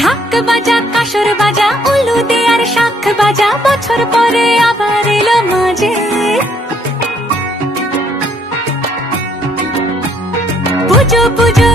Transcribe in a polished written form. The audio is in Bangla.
ঢাক বাজা কাসর বাজা উলু দে আর শাখ বাজা, বছর পরে আবার এলো মাঝে। পুজো পুজো